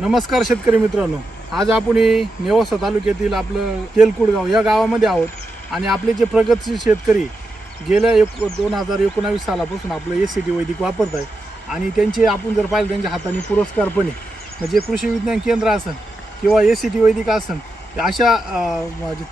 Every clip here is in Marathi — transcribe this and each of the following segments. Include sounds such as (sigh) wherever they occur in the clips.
नमस्कार शेतकरी मित्रांनो. आज आपण नेवासा तालुक्यातील आपलं तेलकुडगाव या गावामध्ये आहोत आणि आपले जे प्रगतशील शेतकरी गेल्या एक दोन हजार एकोणावीस सालापासून आपलं ए सी टी वैदिक वापरत आहे आणि त्यांचे आपण जर पाहिलं त्यांच्या हाताने पुरस्कार पण आहे. म्हणजे कृषी विज्ञान केंद्र असन किंवा ए सी टी वैदिक असन अशा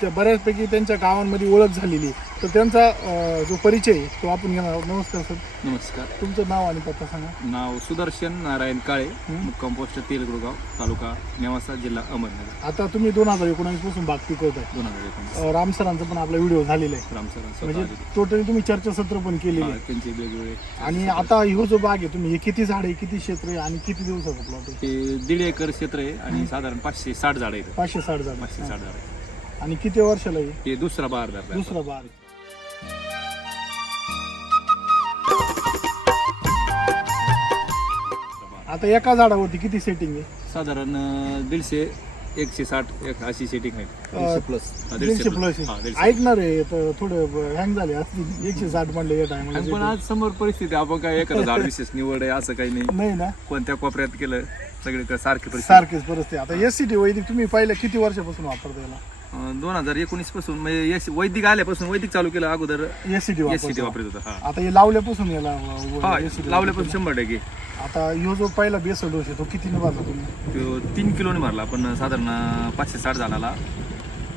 त्या बऱ्याचपैकी त्यांच्या गावांमध्ये ओळख झालेली. तर त्यांचा जो परिचय तो आपण घेणार आहोत. नमस्कार सर. नमस्कार. तुमचं नाव आणि पत्ता सांगा. नाव सुदर्शन नारायण काळे. मुक्काम पोस्ट तेलगुडगाव तालुका नेवासा जिल्हा अहमदनगर. आता तुम्ही दोन हजार एकोणावीसपासून बाग पिकवत आहे. दोन हजार एकोणीस अं, राम सरांचा पण आपला व्हिडिओ झालेला आहे. रामसर म्हणजे टोटली तुम्ही चर्चासत्र पण केलेली आहे. त्यांचे वेगवेगळे आणि आता ह्यो जो बाग आहे तुम्ही हे किती झाड आहे किती क्षेत्र आहे आणि किती दिवसाचा प्लॉट आहे? ते दीड एकर क्षेत्र आहे आणि साधारण पाचशे साठ झाड आहेत. पाचशे साठ झाड. आहे. आहेत आणि किती वर्षाला ते दुसरा बारदार आहे. दुसरा आहे. आता एका झाडावरती किती सेटिंग आहे साधारण अं, दीडशे एकशे साठ एक अशी सेटिंग आहे. प्लस दीडशे प्लस हा. ऐकणार आहे तर थोडं हँग झाले असतील. एकशे साठ म्हणले या पण आज समोर परिस्थिती. आपण काय एखादं झाड विशेष निवड आहे असं काही नाही. नाही ना? कोणत्या कोपऱ्यात केलं सगळीकडे सारखी परिस्थिती. सारखीच परिस्थिती. आता एस सी टी वैदिक तुम्ही पहिल्या किती वर्षापासून वापरता याला? दोन हजार एकोणीसपासून म्हणजे वैदिक आल्यापासून वैदिक चालू केलं अगोदर S C T S C T वापरता होता हा. आता हे लावल्यापासून याला हा लावल्यापासून शंभर टक्के. आता ह्यो जो पहिला बेसल डोस आहे तो किती भरला तुम्ही? तो तीन किलोने मारला पण साधारण पाचशे साठ झाडाला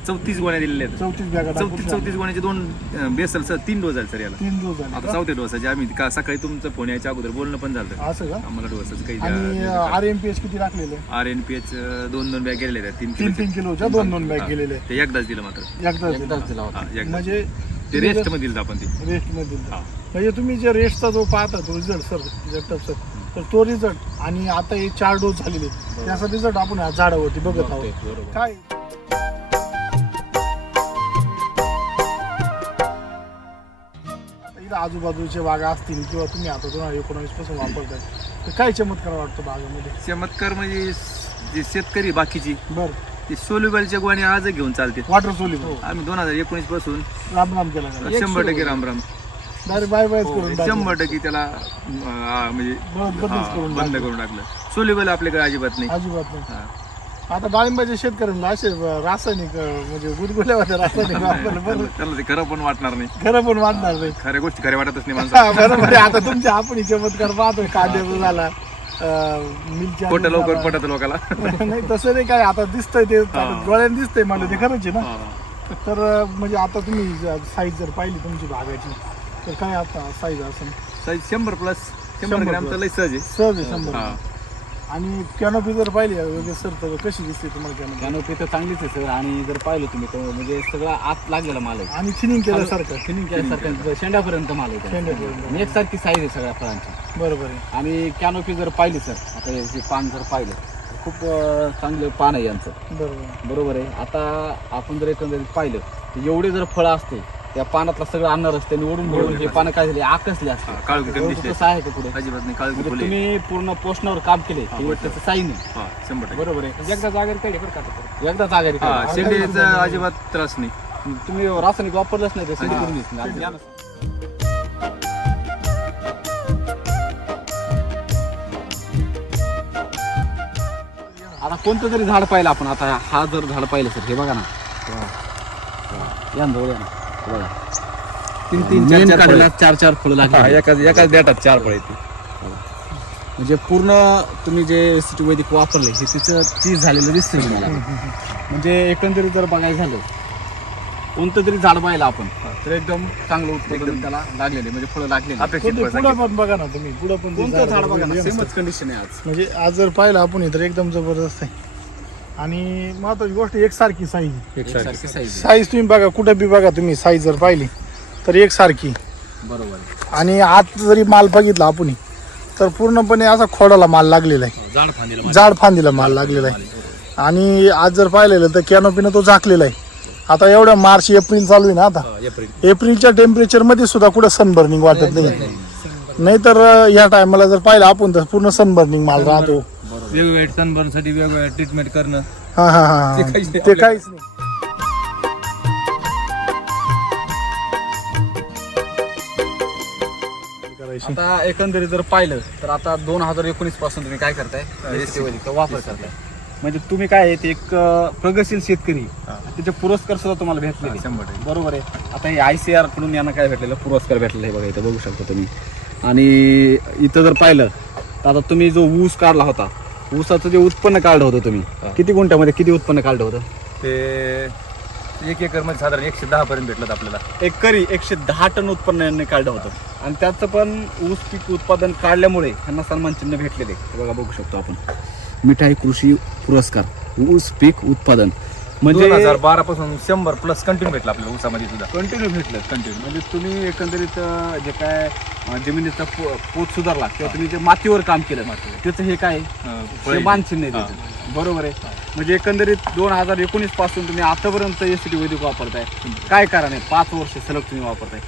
चौतीस गोण्या दिलेल्या आहेत. चौतीस बॅगा चौतीस चौतीस गोण्याचे दोन बेसल सर तीन डोस झाले सर याला. तीन दिवस झाले आता का? चौथ्या डोसाचे आम्ही का सकाळी तुमचं फोन यायच्या अगोदर बोलणं पण झालं. असं का? आम्हाला डोसाचं आणि काही आर एम पी एच किती टाकलेले आर एन पी एच दोन दोन बॅग गेलेल्या आहेत तीन तीन किलो तीन किलोच्या दोन दोन बॅग गेलेले ते एकदाच दिलं मात्र. एकदाच दिला. हा एकदा म्हणजे ते रेस्टमध्ये दिलं आपण ते. रेस्टमध्ये दिला. हा. म्हणजे तुम्ही जे रेस्टचा जो पाहता तो रिझल्ट सर सर तर तो रिझल्ट आणि आता हे चार डोस झालेले त्याचा रिझल्ट आपण या झाडावरती बघत आहोत. काय? इथं आजूबाजूचे बागा असतील किंवा तुम्ही आता दोन हजार एकोणावीसपासून वापरताय तर काय चमत्कार वाटतो बागामध्ये? चमत्कार म्हणजे जे शेतकरी बाकीची बर. ते सोल्युबलच्या गोण्या आज घेऊन चालते वॉटर सोली आम्ही दोन हजार एकोणीसपासून राम राम केला. शंभर टक्के रामराम. डायरेक्ट बाय बाय करून टाकलं. शंभर टक्के त्याला अं, म्हणजे बंद- बंदच हा, करून बंद करून टाकलं. सोल्युबल आपल्याकडे अजिबात नाही. अजिबात नाही. हा. आता डाळिंबाच्या शेतकऱ्यांना असे रासायनिक अं, म्हणजे गुदगुल्यामध्ये रासायनिक वापरलं बरं. त्याला ते खरं पण वाटणार नाही. खरं पण वाटणार नाही. खऱ्या गोष्टी खऱ्या वाटतच नाही माणसाला. हा, बरोबर आहे आता तुमचे आपण चमत्कार पाहतोय. कांद्याचा झाला अं, मिरच्या खोटं लवकर. पटत लोकाला. नाही तसं नाही काय. आता दिसतंय ते आता. डोळ्याने दिसतंय मला ते खरंच आहे ना. तर अं, म्हणजे आता तुम्ही साईज जर पाहिली तुमची भागाची तर काय आता साईज असेल साईज शंभर प्लस शंभर शंभर ग्रॅम तर लय सहज आहे. सहज आहे शंभर. हा. आणि कॅनोपी जर पाहिली वगैरे सर तर कशी दिसते तुम्हाला कॅनोपी कॅनोपी तर चांगलीच आहे सर आणि जर पाहिलं तुम्ही तर म्हणजे सगळा आत लागलेला माल आहे. आणि थिनिंग केल्यासारखं. थिनिंग केल्यासारखं. शेंड्यापर्यंत माल आहे. त्याचा. शेंड्यापर्यंत. आणि एकसारखी साईज आहे सगळ्या फळांची. बरोबर आहे. आणि कॅनोपी जर पाहिली सर आता हे जे पान जर पाहिलं तर खूप अं, चांगलं पान आहे यांचं. बरोबर बरोबर आहे. आता आपण जर एकंदरीत पाहिलं तर एवढे जर फळं असते त्या पानातला सगळं आणणार असते आणि ओढून ओढून हे पानं काय झाले आकसले असते. हा, काळोखी कमी एवढं दिसते तसं आहे का पुढे? अजिबात नाही म्हणजे फुले तुम्ही पूर्ण पोषणावर काम केले हे त्याचं साईन आहे. हा शंभर टक्के. बरोबर आहे. एकदा जागेवर काही बरं का एकदा हा. शेंडीचा अजिबात त्रास नाही. तुम्ही रासायनिक वापरलंच नाही ते सिडी करून. आता द्या ना. आता कोणतं तरी झाड पाहिलं आपण आता हा जर झाड पाहिलं सर हे बघा ना. या ना जवळ या ना. हे बघा. तीन तीन मेन चार चार काढीला फळं. चार चार फळं हा, लागली एकाच एकाच देठात चार फळ येते म्हणजे पूर्ण तुम्ही जे सिटी वैदिक वापरले हे तिचं तीस झालेलं दिसतं तुम्हाला. म्हणजे एकंदरीत जर बघायचं झालं कोणतं तरी झाड पाहिलं आपण तर एकदम चांगलं उत्पादन त्याला लागलेले म्हणजे फळं लागलेले अपेक्षित फळ पुढं पण बघा ना तुम्ही. पुढं पण ते कोणतं झाड बघा. सेमच कंडिशन आहे आज. म्हणजे आज जर पाहिलं आपण तर एकदम जबरदस्त आहे. आणि महत्वाची गोष्ट एकसारखी साईज एकसारखी साईज साईज तुम्ही बघा कुठं बी बघा तुम्ही साईज जर पाहिली तर एकसारखी. बरोबर. आहे आणि आत जरी माल बघितला आपण तर पूर्णपणे असा खोडाला माल लागलेला आहे. झाड फांदीला जाड फांदीला माल लागलेला आहे. आणि आज जर पाहिलेलं तर कॅनोपीनं तो झाकलेला आहे. आता एवढ्या मार्च एप्रिल चालू आहे ना आता. एप्रिल. एप्रिलच्या टेम्परेचरमध्ये सुद्धा कुठं सनबर्निंग वाटत नाही नाहीतर अं, या टायमाला जर पाहिलं आपण तर पूर्ण सनबर्निंग माल राहतो. वेगवेगळ्या सनबर्नसाठी वेगवेगळ्या ट्रीटमेंट करणं. हा हा हा ते काहीच नाही. ते काहीच नाही. करायची आता एकंदरीत जर पाहिलं तर आता दोन हजार एकोणीसपासून तुम्ही काय करताय? SC SC वैदिकचा वापर करताय. म्हणजे तुम्ही काय आहे ते एक अं, प्रगतशील शेतकरी. हा. त्याचे पुरस्कार सुद्धा तुम्हाला भेटलेले हा, शंभर टक्के. बरोबर आहे. आता हे आय सी आरकडून यांना काय भेटलेलं? पुरस्कार भेटलेला आहे बघा इथं बघू शकता तुम्ही. आणि इथं जर पाहिलं तर आता तुम्ही जो ऊस काढला होता ऊसाचं जे उत्पन्न काढलं होतं तुम्ही. किती गुंठ्यामध्ये किती उत्पन्न काढलं होतं? ते एक एकरमध्ये साधारण एकशे दहा पर्यंत भेटलं आपल्याला. एकरी एकशे दहा टन उत्पन्न यांनी काढलं होतं. आणि त्याचं पण ऊस पीक उत्पादन काढल्यामुळे यांना सन्मान चिन्ह भेटलेले. हे बघा बघू शकतो आपण. मिठाई कृषी पुरस्कार ऊस पीक उत्पादन. म्हणजे म्हणजे हजार बारा पासून शंभर प्लस कंटिन्यू भेटला आपल्याला ऊसामध्ये सुद्धा. कंटिन्यू भेटलं कंटिन्यू म्हणजे तुम्ही एकंदरीत अं, जे काय अं, जमिनीचा पो- पोत सुधारला किंवा तुम्ही जे मातीवर काम केलं त्याचं हे काय? आहे? हे आहे त्याचं. बरोबर आहे. म्हणजे एकंदरीत दोन हजार एकोणीसपासून तुम्ही आतापर्यंत एस टी वैदिक वापरताय. काय कारण आहे? पाच वर्ष सलग तुम्ही वापरताय.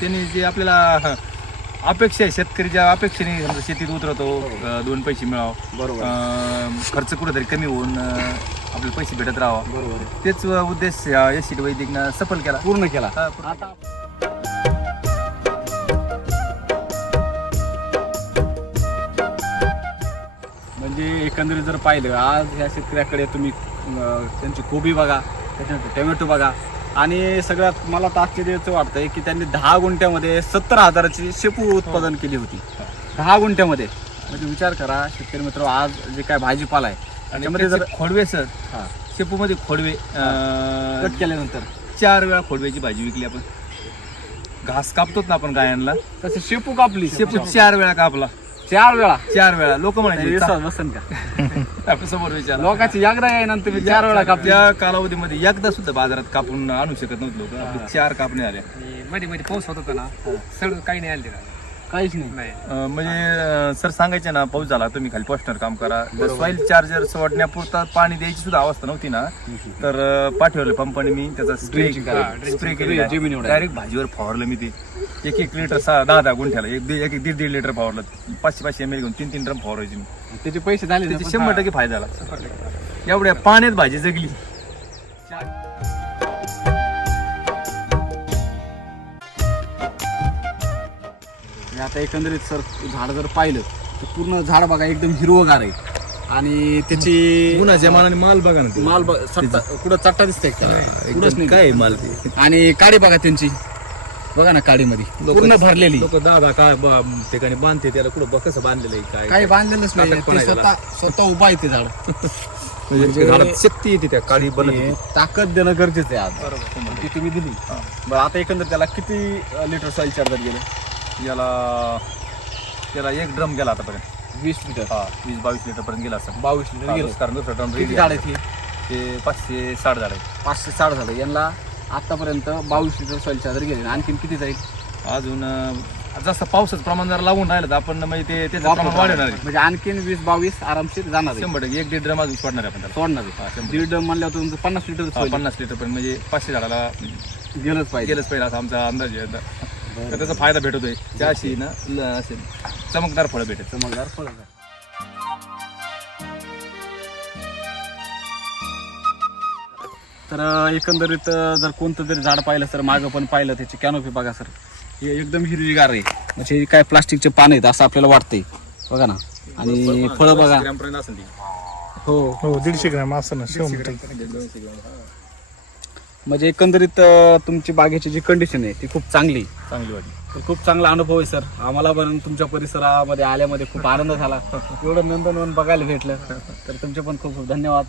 त्यांनी जे आपल्याला ह, अपेक्षा आहे शेतकरी ज्या अपेक्षेने समजा शेतीत उतरतो अं, दोन पैसे मिळावं. बरोबर. अं, खर्च कुठेतरी कमी होऊन अं, आपल्याला पैसे भेटत राहावा. बरोबर तेच उद्देश एस सी वैदिकनं सफल केला. पूर्ण केला. हा, आता म्हणजे एकंदरीत जर पाहिलं आज ह्या शेतकऱ्याकडे तुम्ही अं, त्यांची कोबी बघा त्याच्यानंतर टोमॅटो बघा आणि सगळ्यात मला तर आश्चर्याचं वाटतंय की त्यांनी दहा गुंठ्यामध्ये सत्तर हजाराची शेपू उत्पादन केली होती. दहा गुंठ्यामध्ये. म्हणजे विचार करा शेतकरी मित्र आज जे काय भाजीपाला आहे त्याच्यामध्ये जर खोडवे सर. हा, शेपू मध्ये खोडवे अं, कट केल्यानंतर. चार वेळा खोडव्याची भाजी विकली आपण. घास कापतोत ना आपण गायांना. तसे शेपू कापली. शेपू चार वेळा कापला. चार वेळा. चार वेळा. लोक म्हणायचे विश्वास बसन का? (laughs) चा- आपल्यासमोर विचार लोकांची याग्रा आहे ना तुम्ही चार वेळा कापली. त्या कालावधीमध्ये एकदा सुद्धा बाजारात कापून आणू शकत नव्हते लोक. आपले चार कापणे आल्या. आणि मध्ये मध्ये पाऊस होत होता ना. सगळं काही नाही आलं काहीच नाही. अं, म्हणजे सर सांगायचे ना पाऊस झाला तुम्ही खाली पोस्टर काम करा. सॉइल चार्जर सोडण्यापुरता पाणी द्यायची सुद्धा अवस्था नव्हती ना. तर अं, पाठवलं पंपाने मी त्याचा स्प्रे. स्प्रे जमिनीवर डायरेक्ट भाजीवर फवारलं मी ते. एक एक लिटर सहा दहा दहा गुंठ्याला एक दीड- एक एक दीड दीड लिटर फवारलं. पाचशे पाचशे एम एल घेऊन तीन तीन ड्रम फवारायचे मी. त्याचे पैसे झाले त्याचे? शंभर टक्के फायदा झाला. एवढ्या पाण्यात भाजी जगली. आणि आता एकंदरीत सर झाड जर पाहिलं तर पूर्ण झाड बघा एकदम हिरवगार आहे. आणि त्याची उन्हाच्या मानाने माल बघा ना माल बघ- चट्टा कुठं चट्टा दिसतंय का? त्याला? कुठंच नाही. काय माल ते? आणि काडी बघा त्यांची. बघा ना काडीमध्ये. पूर्ण भरलेली. लोक दादा काय बा- ठिकाणी बांधते त्याला कुठं कसं बांधलेलं आहे काय काही बांधलेलंच नाही. पण ते आहे स्वतः स्वतः उभा आहे ते झाड. (laughs) म्हणजे झाडात शक्ती येते त्या काळी बनत ते ताकद देणं गरजेचं आहे आज. ती तुम्ही दिली. बरं आता एकंदर त्याला किती लिटर सॉइल चार्जर गेलं? याला त्याला एक ड्रम गेला आतापर्यंत. वीस लिटर हा वीस बावीस लिटर पर्यंत गेला असं. बावीस लिटर गेलं. कारण दुसरा ड्रम किती झाड आहेत ही? ते पाचशे साठ झाड आहेत. पाचशे साठ झालं यांना आतापर्यंत बावीस लिटर सॉइल चार्जर गेले. आणखीन किती जाईल अजून अं, जसं पावसाचं प्रमाण जरा लागून राहिलं तर आपण म्हणजे ते त्याचं प्रमाण वाढवणार आहे. म्हणजे आणखीन वीस बावीस आरामशीर जाणार आहे. शंभर टक्के. एक दीड ड्रम अजून सोडणार आहे आपण त्याला. सोडणार हा, आहे शंभर. दीड म्हणल्यावर तुमचं पन्नास लिटर हा, पन्नास लिटर पर्यंत म्हणजे पाचशे झाडाला गेलंच पाहिजे. गेलंच पाहिजे असा आमचा अंदाज आहे. तर त्याचा फायदा भेटतोय. त्याशी ना ल- असे चमकदार फळं भेटत. चमकदार फळ. तर एकंदरीत जर कोणतं जरी झाड पाहिलं सर मागं पण पाहिलं त्याची कॅनोपी बघा सर. हे एकदम हिरवीगार आहे. म्हणजे काय प्लास्टिकचे पान आहेत असं आपल्याला वाटतंय. बघा ना. आणि फळं बघा. असेल. हो हो दीडशे ग्रॅम असं ना. म्हणजे एकंदरीत अं, तुमची बागेची जी कंडिशन आहे ती खूप चांगली आहे. चांगली वाटली. तर खूप चांगला अनुभव आहे सर आम्हाला पण तुमच्या परिसरामध्ये आल्यामध्ये खूप आनंद झाला. एवढं नंदनवन बघायला भेटलं. तर तुमचे पण खूप खूप धन्यवाद.